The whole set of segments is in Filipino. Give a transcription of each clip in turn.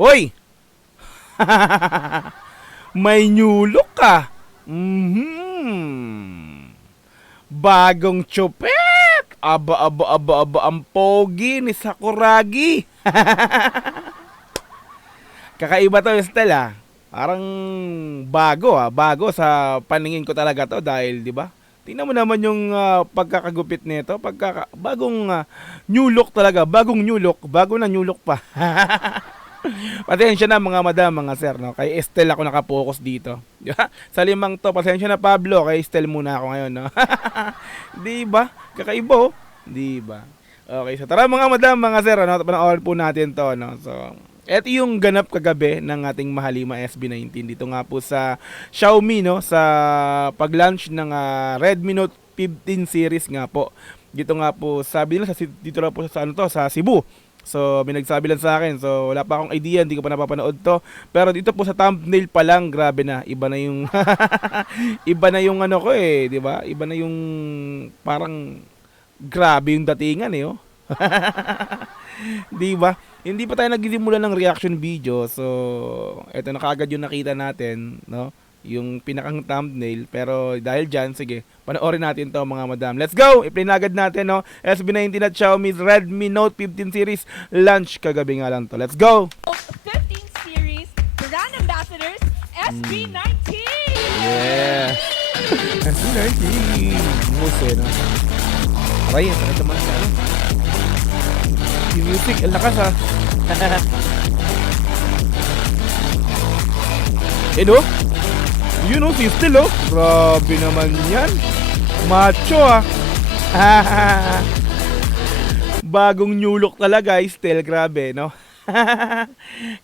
Hoy! May new look ka. Mhm. Bagong chupet. Aba, aba, aba, aba, ang pogi ni Sakuragi. Kakaiba to, Estelle. Parang bago sa paningin ko talaga to dahil, 'di ba? Tingnan mo naman yung pagkakagupit nito, bagong new look talaga, bagong new look, bago na new look pa. Pasensya na mga madam, mga sir, no? Kay Estelle ako nakapokus dito. Di ba? Sa limang to, pasensya na Pablo, kay Estelle muna ako ngayon, no? Di ba? Kakaiba, oh. Di ba? Okay, so tara mga madam, mga sir, ano? Panoorin po natin to, no? So, eto yung ganap kagabi ng ating Mahalima SB19 dito nga po sa Xiaomi, no? Sa pag-launch ng Redmi Note 15 series nga po. Dito nga po, sabi nila dito na po sa ano to, sa Cebu. So, may nagsabi lang sa akin. So, wala pa akong idea, hindi ko pa napapanood to. Pero dito po sa thumbnail pa lang, grabe na. Iba na yung iba na yung ano ko eh, 'di ba? Iba na yung parang grabe yung datingan eh, oh. 'Di ba? Hindi pa tayo nagsisimula ng reaction video. So, eto na kaagad yung nakita natin, no? Yung pinakang thumbnail. Pero dahil dyan, sige, panoorin natin to mga madam. Let's go! I-play na agad natin, no? SB19 at Xiaomi's Redmi Note 15 series launch kagabi nga lang to. Let's go! 15 series brand ambassadors SB19. Yeah! SB19! Muso, no? Aray, ito naman sa ano? Yung music, ang lakas ha. No? Yun oh, si Still oh. Grabe naman yan. Macho ah. Bagong new look talaga, Still. Grabe, no?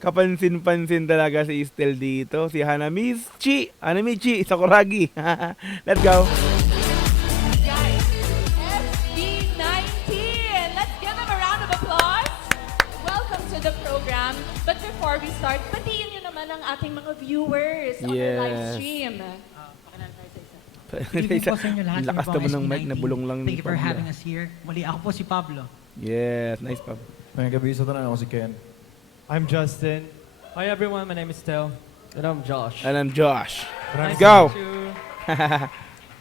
Kapansin-pansin talaga si Still dito. Si Hanamichi. Hanamichi, Sakuragi. Let's go. Guys, SB19. Let's give them a round of applause. Welcome to the program. But before we start, batiin nyo naman ang ating mga viewers on the live Yes. stream. Good evening po sa inyo lahat. Lakas naman ng mic, nabulong lang ni Thank you for Pablo. having us here. Muli, ako po si Pablo. Yes, nice Pab. Ngayong gabi sa tanan ako si Ken. I'm Justin. Hi everyone, my name is Tel. And I'm Josh. And I'm Josh. Nice Let's go! to meet you.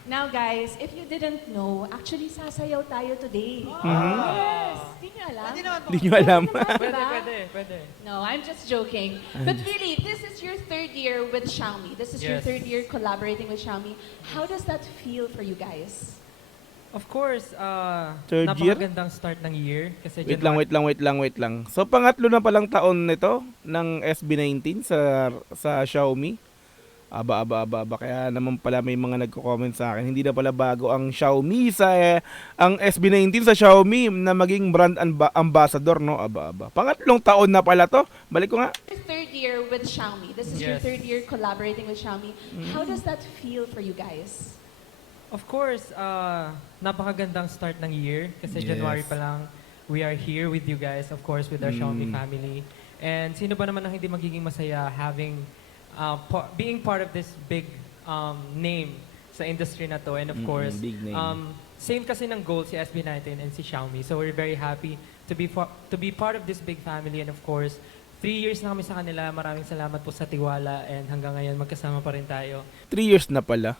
Now guys, if you didn't know, actually sasayaw tayo today. Mhm. Yes! Di nyo alam? Hindi nyo alam. Pwede. No, I'm just joking. But really, this is your third year with Xiaomi. This is your Yes. third year collaborating with Xiaomi. How does that feel for you guys? Of course, Third year? napakagandang start ng year. Kasi Wait lang. So, pangatlo na palang taon nito ng SB19 sa Xiaomi. Aba. Kaya naman pala may mga nagko-comment sa akin. Hindi na pala bago ang Xiaomi ang SB19 sa Xiaomi na maging brand ambassador, no? Aba. Pangatlong taon na pala to. Balik ko nga. Your third year with Xiaomi. This is your Yes. third year collaborating with Xiaomi. How does that feel for you guys? Of course, napakagandang start ng year. Kasi Yes. January pa lang, we are here with you guys, of course, with our Xiaomi Mm. family. And sino ba naman ang hindi magiging masaya having, being part of this big name sa industry na to. And of course, big name. same kasi ng goal si SB19 and si Xiaomi. So we're very happy to be part of this big family. And of course, 3 years na kami sa kanila. Maraming salamat po sa tiwala. And hanggang ngayon, magkasama pa rin tayo. 3 years na pala.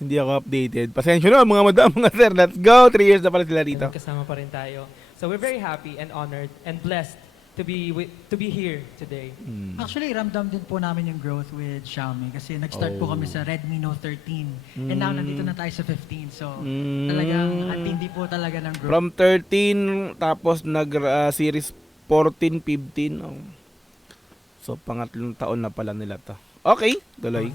Hindi ako updated. Pasensya na mga madam, mga sir. Let's go. 3 years na pala sila dito. And magkasama pa rin tayo. So we're very happy and honored and blessed to be here today. Actually, ramdam din po namin yung growth with Xiaomi kasi nag-start po kami sa Redmi Note 13 and now nandito na tayo sa 15. So, talagang at hindi po talaga ng growth. From 13, tapos nag-series 14, 15. Oh. So, pangatlong taon na pala nila to. Okay, tuloy.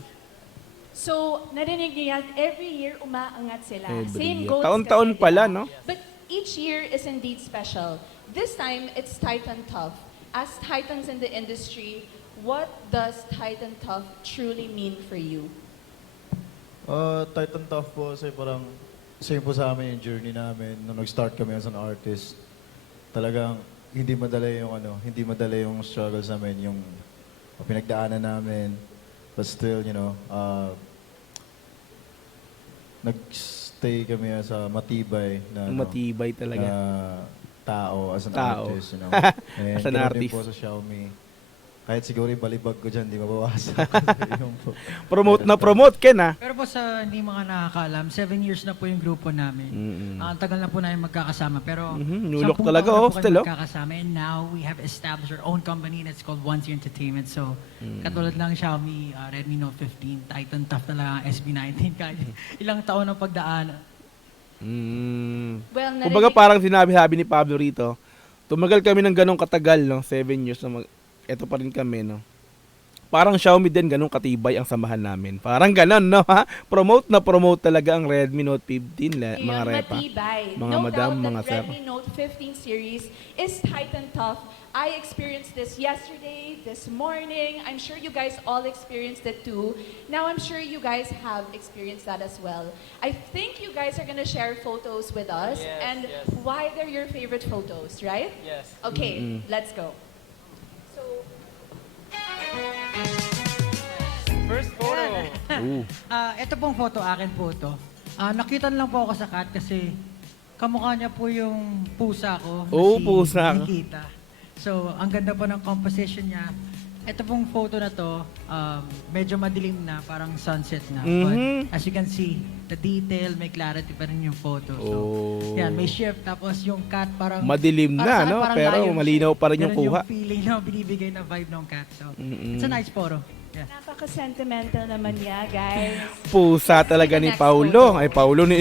So, narinig niyo yan, every year umaangat sila. Every Same year. goals Taon-taon kasi, pala, diba? no? But each year is indeed special. This time, it's Titan Tough. As titans in the industry, what does Titan Tough truly mean for you? Titan Tough po kasi parang same po sa amin yung journey namin nung nag-start kami as an artist. Talagang hindi madali yung struggles namin, yung pinagdaanan namin. But still, nag-stay kami sa matibay na Matibay talaga. na tao, as an Tao. artist, you know. And As an ganun din artist. po sa Xiaomi. Kahit siguro yung balibag ko dyan, di mabawasan. Yun po. Promote na promote, Ken, ah. Pero po sa hindi mga nakakaalam, 7 years na po yung grupo namin. Ang tagal na po namin magkakasama. Pero Nulok 10 talaga, taon na oh, po kami still, oh. magkakasama. And now, we have established our own company and it's called One Zero Entertainment. So, katulad lang Xiaomi, Redmi Note 15, Titan Tough talaga ang SB19. Kahit ilang taon ang pagdaan. Well, Kumbaga parang sinabi-sabi ni Pablo rito, tumagal kami ng ganong katagal, no? 7 years na eto pa rin kami, no? Parang Xiaomi din, ganong katibay ang samahan namin. Parang ganon, no? Ha? Promote na promote talaga ang Redmi Note 15, mga repa. matibay. Mga No madam, doubt mga that sir. Redmi Note 15 series is Titan Tough. I experienced this yesterday, this morning. I'm sure you guys all experienced it too. Now I'm sure you guys have experienced that as well. I think you guys are gonna share photos with us Yes, and yes. why they're your favorite photos, right? Yes. Okay, let's go. So, First photo. Ooh. Ito pong photo, akin po ito. Nakita lang po ako sa cat kasi kamukha niya po yung pusa ko. na Oo, si pusa ka. Nikita. So, ang ganda po ng composition niya. Ito pong photo na to, medyo madilim na, parang sunset na. Mhm. But as you can see, the detail, may clarity pa rin yung photo. So, Oh. yan, may shift. Tapos yung cat parang... Madilim para sa na, akin, no? parang Pero lion malinaw siya. pa rin yung Ganun kuha. yung feeling na binibigay na vibe ng cat. So, Mm-mm. it's a nice photo. Yeah. napaka-sentimental naman niya, guys. Pusa talaga ni Next Paulo. photo. Ay, Paulo ni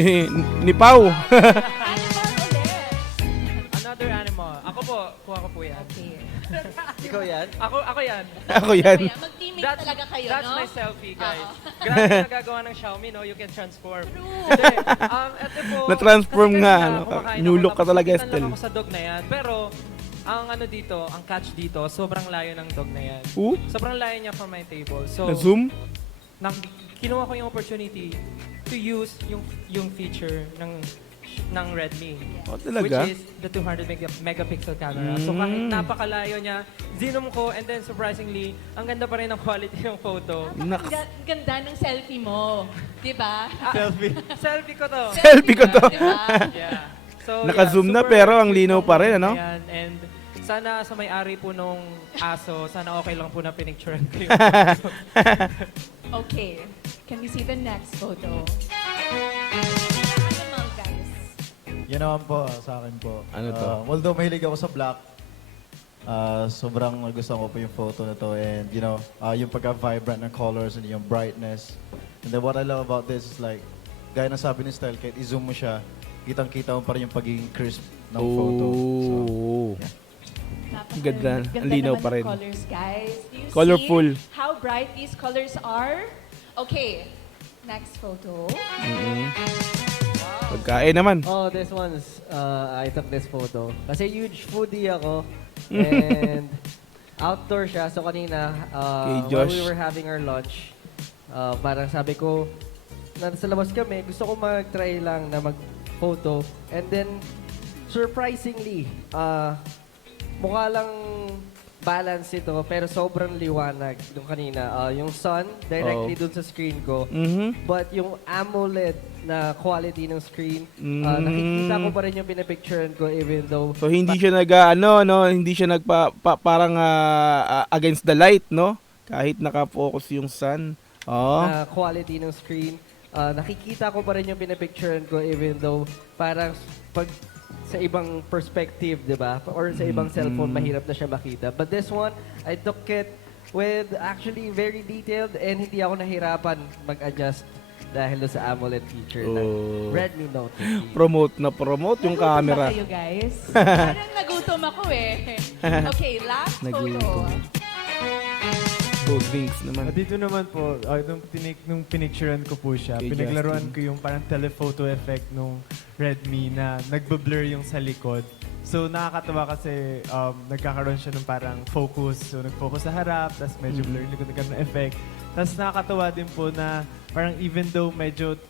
Pau. Animal ulit. Another animal. Ako po, kuha ko po yan. Okay. Ikaw yan? Ako yan. Ako yan. Kaya mag-teaming talaga kayo, That's no? my selfie, guys. Oo. Grabe yung nagagawa ng Xiaomi, no? You can transform. True. Hindi, ito po, Na-transform kasi nga, kanina, ano, kumakain new ako, look ka tapos talaga, nakitan Estel. lang ako sa dog na yan. Pero, ang ano dito, ang catch dito, sobrang layo ng dog na yan. Ooh, Sobrang layo niya from my table. So, na-zoom. kinuha ko yung opportunity to use yung feature ng Redmi. Oh, talaga? Which is the 200 megapixel camera. So kahit napakalayo niya, zoom ko and then surprisingly, ang ganda pa rin ng quality ng photo. Naks. Ganda ng selfie mo. Di ba? Selfie ko to. Selfie ko to. Di ba? Yeah. So, Naka-zoom na, super pero ang cute linaw ng pa rin, moment ano? na yan. And sana sa may-ari po nung aso, sana okay lang po na pinicturean ko yung Okay. Can we see the next photo? Animal, guys. Yan naman po, sa akin po. Ano to? Although mahilig ako sa black, sobrang nagustuhan ko po yung photo na to. And you know, yung pagka-vibrant ng colors and yung brightness. And then what I love about this is like, gaya ng sabi ni Style, kahit i-zoom mo siya, kitang-kita mo pa rin yung pagiging crisp ng photo. So, Oh. Ganda. Ang linaw naman pa ng rin. colors, guys. Do you Colorful. see how bright these colors are? Okay. Next photo. Pagkain naman. Oh, this one's, I took this photo. Kasi huge foodie ako. And outdoor siya. So kanina, Kay while Josh. we were having our lunch, parang sabi ko, nasa labas kami, gusto ko mag-try lang na mag-photo. And then, surprisingly, mukha lang balance ito, pero sobrang liwanag yung kanina. Yung sun, directly dun sa screen ko. Mhm. But yung AMOLED na quality ng screen, nakikita ko pa rin yung pinapicturean ko even though So hindi siya hindi siya parang against the light, no? Kahit naka-focus yung sun. Oh. na quality ng screen, nakikita ko pa rin yung pinapicturean ko even though parang pag sa ibang perspective, di ba? Or sa ibang cellphone, mahirap na siya makita. But this one, I took it with actually very detailed and hindi ako nahirapan mag-adjust dahil doon sa AMOLED feature ng Oh. Redmi Note 15. Promote yung Nagutom ba camera. kayo, guys? Parang nagutom ako eh. Okay, last photo. Nagutom. Food drinks naman. Dito naman po, nung pinicturean ko po siya, Kay pinaglaruan Justin. ko yung parang telephoto effect nung Redmi na nagbe-blur yung sa likod. So nakakatawa kasi nagkakaroon siya ng parang focus. So nag-focus sa harap, tapos medyo blur yung likod, nagkaroon ng effect. Tapos nakakatawa din po na parang even though medyo,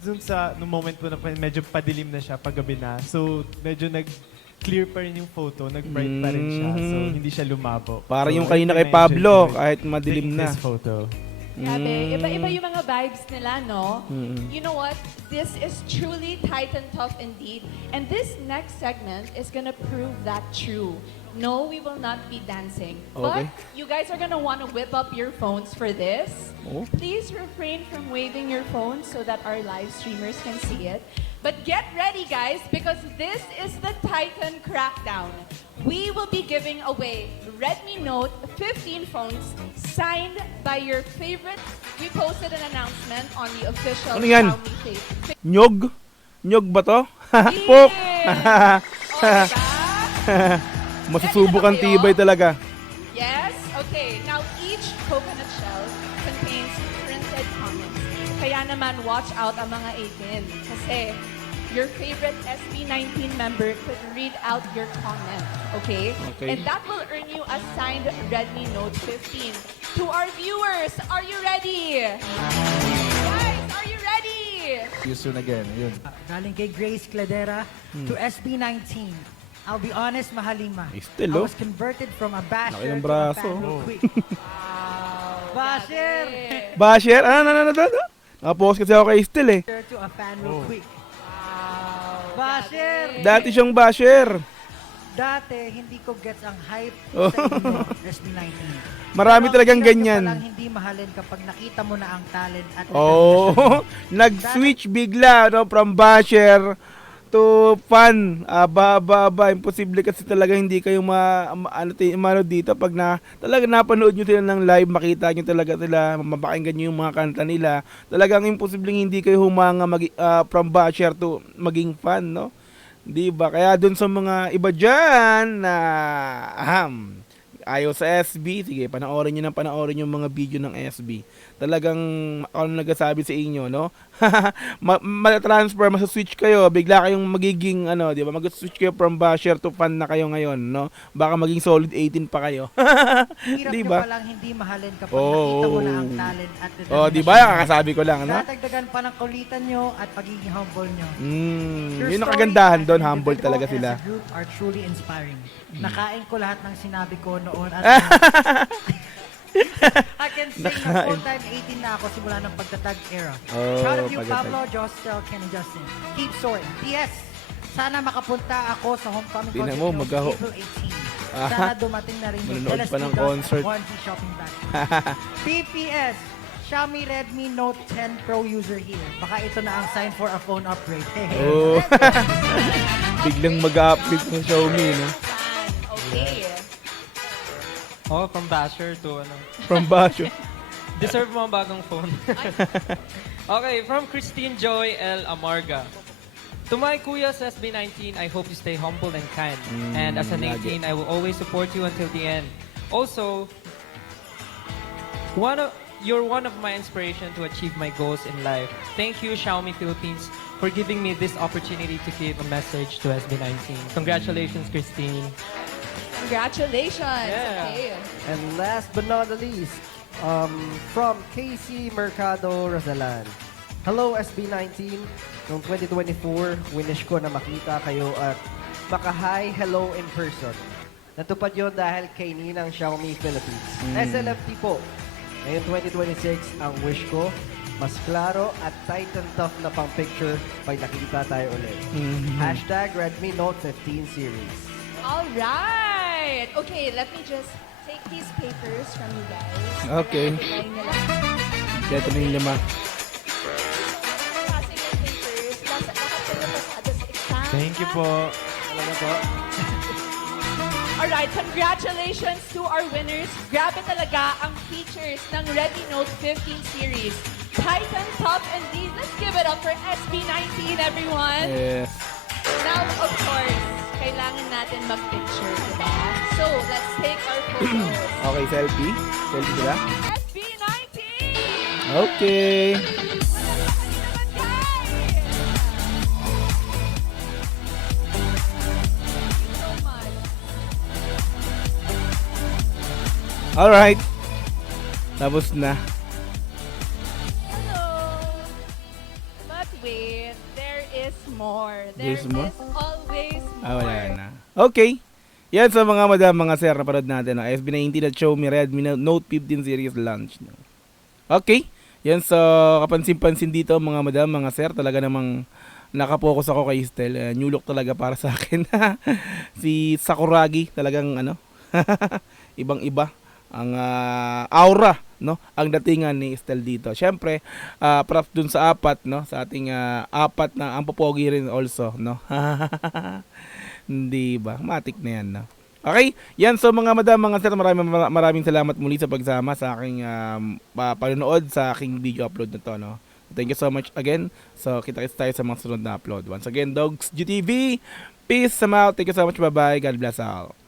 dun sa nung moment po na medyo padilim na siya, paggabi na. So medyo clear pa rin yung photo, nag-bright pa rin siya. So hindi siya lumabo. Para So, yung kanina I kay think I Pablo, enjoyed kahit madilim taking na. this photo. Grabe, iba-iba yung mga vibes nila, no? Mm. You know what? This is truly Titan Tough indeed. And this next segment is gonna prove that true. No, we will not be dancing. Okay. But you guys are gonna wanna whip up your phones for this. Oh. Please refrain from waving your phones so that our live streamers can see it. But get ready, guys, because this is the Titan Crackdown. We will be giving away Redmi Note 15 phones signed by your favorite. We posted an announcement on the official Ano yan? Xiaomi Facebook. Nyog? Nyog ba to? Pok! Yeah! O, diba? Masusubok ang Ready na ba tibay kayo? talaga. Yes? Okay. Now, each coconut shell contains printed comments. Kaya naman, watch out ang mga 18. Kasi your favorite SB19 member could read out your comment. Okay? Okay. And that will earn you a signed Redmi Note 15. To our viewers, are you ready? Guys, are you ready? See you soon again. Yun. Galing kay Grace Cladera to SB19. I'll be honest, Mahalima. Still, I oh. was converted from a basher Laki ng to a braso, fan oh. real quick. Basher! Grabe. Basher? Ano? Nakapost kasi ako kay Estel eh. To a fan real quick. Basher! Dati siyang basher. Dati, hindi ko gets ang hype Oh. sa inyo, SB19. Marami Pero talagang bigla nyo ganyan. palang hindi mahalin kapag nakita mo na ang talent at Oh, nag-switch bigla no, from basher to fan. Imposible kasi talaga hindi kayo ano dito pag talaga napanood nyo sila ng live, makita nyo talaga sila, mapakinggan nyo yung mga kanta nila. Talagang imposibleng hindi kayo humanga from basher to maging fan, no? Di ba? Kaya dun sa mga iba dyan na ayaw sa SB, sige, panoorin yung mga video ng SB. Talagang, ako na nagsasabi sa inyo, no? Ma-transfer, masaswitch kayo, bigla kayong magiging, di ba, mag-switch kayo from basher to fan na kayo ngayon, no? Baka maging solid 18 pa kayo. Hirap Di nyo ba? palang hindi mahalin kapag Oo. nakita mo na ang talent at Oh, di ba? Kakasabi ko lang, no? Dadagdagan pa ng kulitan nyo at pagiging humble nyo. Your Yun ang stories kagandahan as doon, an humble individual talaga and sila. as a group are truly inspiring. Nakain ko lahat ng sinabi ko noon at I can say na Nakain. full-time 18 na ako simula ng pagtatag era. Oh, Proud of you, pagtatag. Pablo, Jostel, Ken, and Justin. Keep soaring. P.S. Sana makapunta ako sa homecoming Tingnan concert mo, nyo magkaho- April 18. Ah. Sana dumating na rin yung Manonood LSD pa ng Dust concert. onesie shopping bag. PPS, Xiaomi Redmi Note 10 Pro user here. Baka ito na ang sign for a phone upgrade. Oh. Biglang mag-update ng Xiaomi, no? Okay. Oh, from basher to From basher. deserve mo ang bagong phone. Okay, from Christine Joy L. Amarga. To my kuyas SB19, I hope you stay humble and kind. And as an lagi. 18, I will always support you until the end. Also, you're one of my inspiration to achieve my goals in life. Thank you, Xiaomi Philippines, for giving me this opportunity to give a message to SB19. Congratulations, Christine. Congratulations. Yeah. Okay. And last but not the least, from Casey Mercado Rosalan. Hello SB19, noong 2024, winish ko na makita kayo at maka-hi, hello in person. Natupad yun dahil kay Ninang Xiaomi Philippines. SLFT po. Ngayon 2026, ang wish ko, mas klaro at tight and tough na pang picture pag nakita tayo ulit. Hashtag Redmi Note 15 series. All right. Okay, let me just take these papers from you guys. Okay. Ilagay nila. Ito na yung lima. Kasi yung papers, lahat sila pasado sa exam. Thank you po. Talaga po? Alright, congratulations to our winners. Grabe talaga ang features ng Redmi Note 15 series. Titan Top indeed. Let's give it up for SB19, everyone. Yes. Now, of course, kailangan natin mag-picture, diba? So, let's take our photos. Okay, selfie. Selfie sila. SB19! Okay. Naman, guys! So much. Alright. Tapos na. Hello! But wait, there is more. There There's is more? always more. Wala na. Okay. Yan sa mga madam, mga sir, napanood natin. SB19 at Xiaomi Redmi Note 15 series launch. Okay. Yan, so kapansin-pansin dito mga madam, mga sir, talaga namang nakapokus ako kay Estel. New look talaga para sa akin. Si Sakuragi talagang ano, ibang-iba ang aura, no? Ang datingan ni Estel dito. Syempre, props dun sa apat, no? Sa ating apat na ang popogi rin also, no? Hindi ba? Matik na yan, no? Okay, yan, so mga madam, mga sir, maraming salamat muli sa pagsama sa aking panonood sa aking video upload na to, no? Thank you so much again. So, kita-kits tayo sa mga sunod na upload. Once again, Dogs GTV, peace, I'm out. Thank you so much, bye-bye. God bless all.